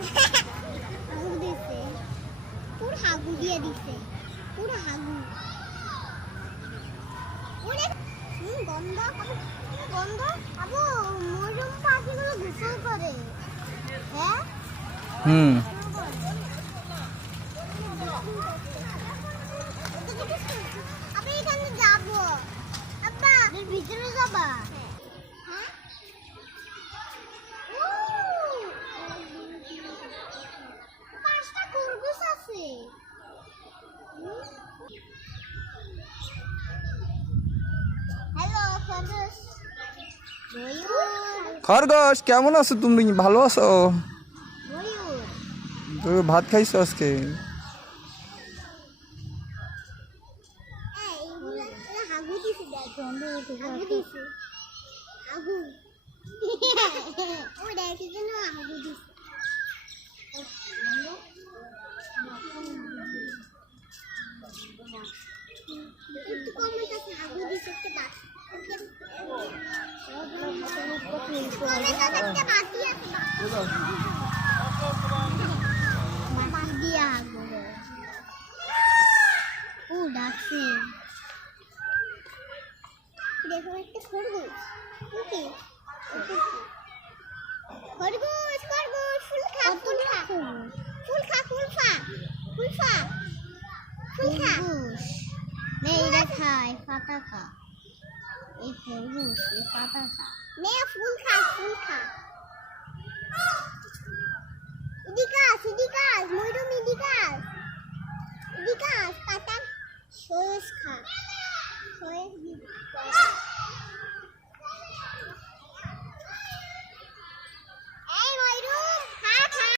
হাগু দিছে। পুরো হাগু দিয়ে দিছে। পুরো হাগু। ওরে হুম গন্ধ গন্ধ খাব মরুম পাখিগুলো গোসল করে। হ্যাঁ? হুম। আমি এখানে যাব। আব্বা ভিতরে যাবা? খরগোশ কেমন আছো তুমি ভালো আছো তুমি ভাত খাইছো আজকে এই এগুলা হাগু দিছে দেখ হাগু দিছে হাগু ও দেখ এখানে হাগু দিছে একটু কম হইতাছে হাগু দিছে একটা বাস কমে তো একটা বাটি আছে বাটি দিয়া হাগু ও ডাকছে দেখো একটা খরগোশ ওকে খরগোশ খরগোশ ফুল খা ফুল খা ফুল খা ফুল খা। ফুল খা ফুল খায় পাতা খা। 一头入席花瓣上。没有福卡福卡。এদিকে আস এদিকে আস ময়ূরম এদিকে আস এদিকে আস পাতা সয়েস খা সয়েস